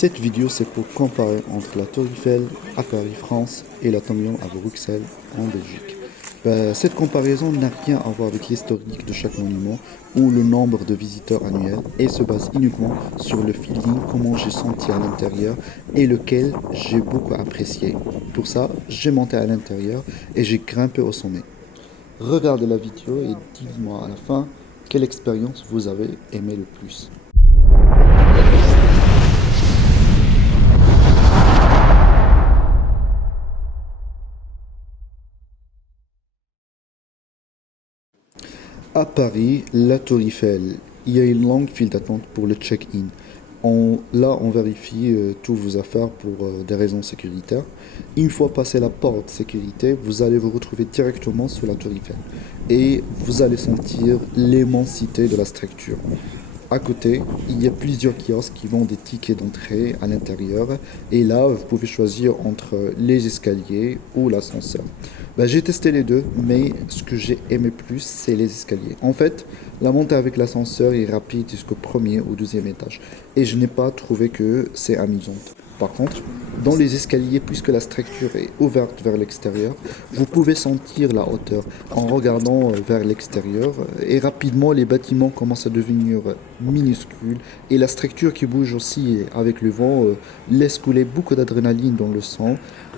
Cette vidéo c'est pour comparer entre la Tour Eiffel à Paris, France et l'Atomium à Bruxelles, en Belgique. Cette comparaison n'a rien à voir avec l'historique de chaque monument ou le nombre de visiteurs annuels et se base uniquement sur le feeling, comment j'ai senti à l'intérieur et lequel j'ai beaucoup apprécié. Pour ça, j'ai monté à l'intérieur et j'ai grimpé au sommet. Regardez la vidéo et dites-moi à la fin quelle expérience vous avez aimé le plus. À Paris, la Tour Eiffel, il y a une longue file d'attente pour le check-in. Là, on vérifie toutes vos affaires pour des raisons sécuritaires. Une fois passé la porte de sécurité, vous allez vous retrouver directement sous la Tour Eiffel et vous allez sentir l'immensité de la structure. À côté, il y a plusieurs kiosques qui vendent des tickets d'entrée à l'intérieur. Et là, vous pouvez choisir entre les escaliers ou l'ascenseur. J'ai testé les deux, mais ce que j'ai aimé plus, c'est les escaliers. En fait, la montée avec l'ascenseur est rapide jusqu'au premier ou deuxième étage. Et je n'ai pas trouvé que c'est amusant. Par contre, dans les escaliers, puisque la structure est ouverte vers l'extérieur, vous pouvez sentir la hauteur en regardant vers l'extérieur et rapidement les bâtiments commencent à devenir minuscules et la structure qui bouge aussi avec le vent laisse couler beaucoup d'adrénaline dans le sang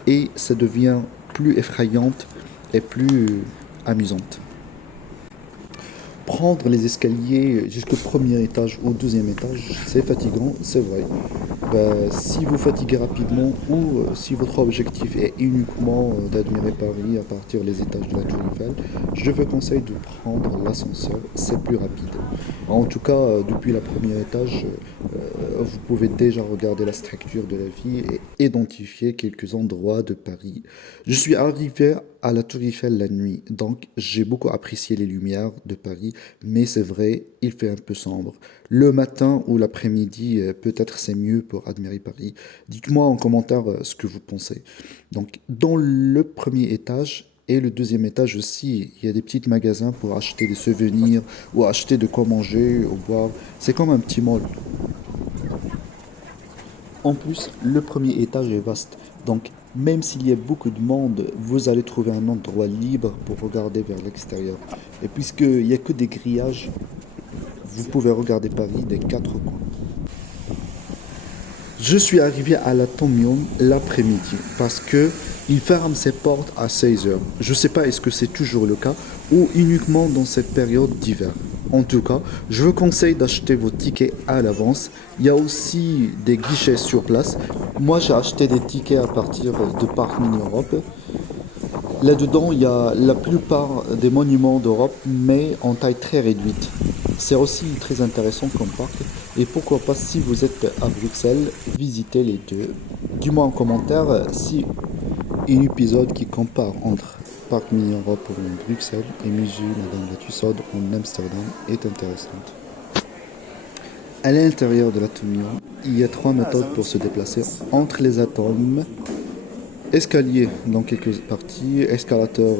et ça devient plus effrayante et plus amusante. Prendre les escaliers jusqu'au premier étage ou deuxième étage, c'est fatigant, c'est vrai. Si vous fatiguez rapidement ou si votre objectif est uniquement d'admirer Paris à partir des étages de la Tour Eiffel, je vous conseille de prendre l'ascenseur, c'est plus rapide. En tout cas, depuis le premier étage, vous pouvez déjà regarder la structure de la ville et identifier quelques endroits de Paris. Je suis arrivé à la Tour Eiffel la nuit, donc j'ai beaucoup apprécié les lumières de Paris, mais c'est vrai, il fait un peu sombre. Le matin ou l'après-midi, peut-être c'est mieux pour admirer Paris. Dites-moi en commentaire ce que vous pensez. Donc, dans le premier étage et le deuxième étage aussi, il y a des petits magasins pour acheter des souvenirs ou acheter de quoi manger ou boire. C'est comme un petit mall. En plus, le premier étage est vaste, donc même s'il y a beaucoup de monde, vous allez trouver un endroit libre pour regarder vers l'extérieur. Et puisqu'il n'y a que des grillages, vous pouvez regarder Paris des quatre coins. Je suis arrivé à l'Atomium l'après-midi parce que il ferme ses portes à 16 heures. Je ne sais pas est-ce que c'est toujours le cas ou uniquement dans cette période d'hiver. En tout cas, je vous conseille d'acheter vos tickets à l'avance. Il y a aussi des guichets sur place. Moi, j'ai acheté des tickets à partir de Parc Mini Europe. Là-dedans, il y a la plupart des monuments d'Europe, mais en taille très réduite. C'est aussi très intéressant comme parc. Et pourquoi pas, si vous êtes à Bruxelles, visitez les deux. Dis-moi en commentaire si un épisode qui compare entre Parc Mini Europe en Bruxelles et Musée Madame la Tussauds en Amsterdam est intéressante. À l'intérieur de l'Atomium, il y a trois méthodes pour se déplacer entre les atomes. Escalier dans quelques parties, escalateur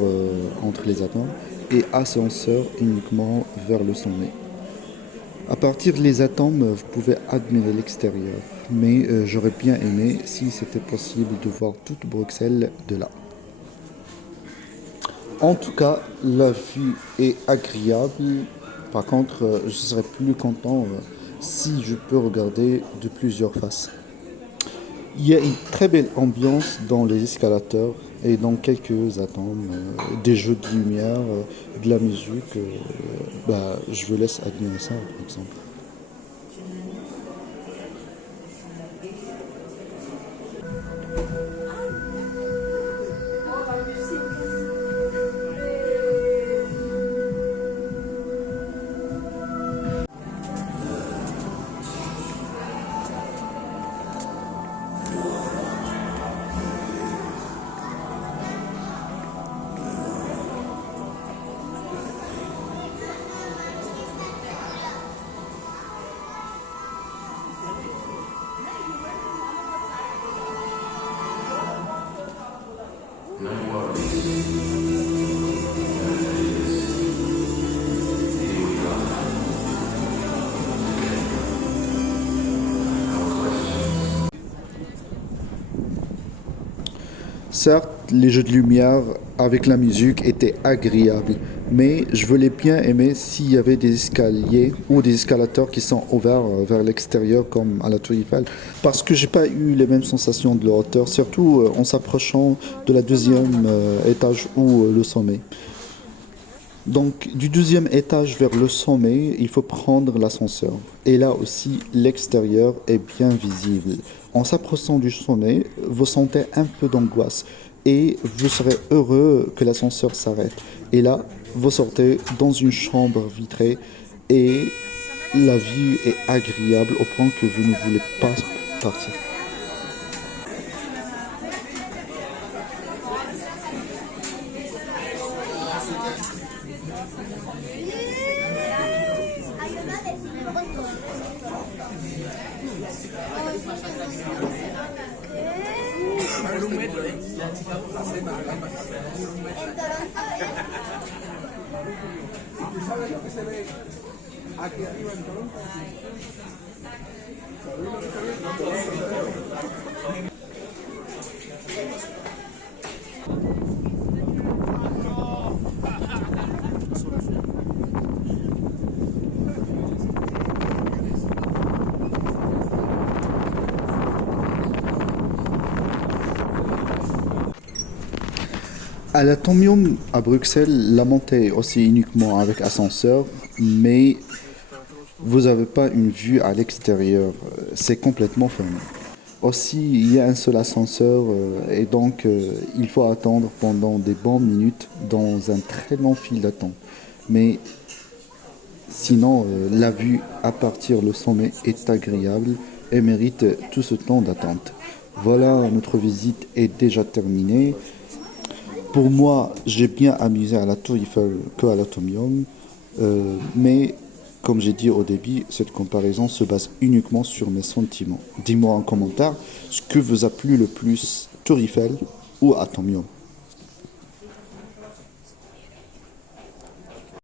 entre les atomes et ascenseur uniquement vers le sommet. À partir des atomes, vous pouvez admirer l'extérieur, mais j'aurais bien aimé si c'était possible de voir toute Bruxelles de là. En tout cas, la vue est agréable. Par contre, je serais plus content si je peux regarder de plusieurs faces. Il y a une très belle ambiance dans les escalators et dans quelques atomes, des jeux de lumière, de la musique. Je vous laisse admirer ça, par exemple. Certes, les jeux de lumière avec la musique étaient agréables, mais je voulais bien aimer s'il y avait des escaliers ou des escalators qui sont ouverts vers l'extérieur comme à la Tour Eiffel, parce que j'ai pas eu les mêmes sensations de la hauteur, surtout en s'approchant de la deuxième étage ou le sommet. Donc, du deuxième étage vers le sommet, il faut prendre l'ascenseur. Et là aussi, l'extérieur est bien visible. En s'approchant du sommet, vous sentez un peu d'angoisse et vous serez heureux que l'ascenseur s'arrête. Et là, vous sortez dans une chambre vitrée et la vue est agréable au point que vous ne voulez pas partir. À l'Atomium à Bruxelles, la montée est aussi uniquement avec ascenseur, mais vous n'avez pas une vue à l'extérieur. C'est complètement fermé. Aussi, il y a un seul ascenseur et donc il faut attendre pendant des bonnes minutes dans un très long fil d'attente. Mais sinon, la vue à partir le sommet est agréable et mérite tout ce temps d'attente. Voilà, notre visite est déjà terminée. Pour moi, j'ai bien amusé à la Tour Eiffel que à l'Atomium, mais comme j'ai dit au début, cette comparaison se base uniquement sur mes sentiments. Dis-moi en commentaire ce que vous a plu le plus, Tour Eiffel ou Atomium.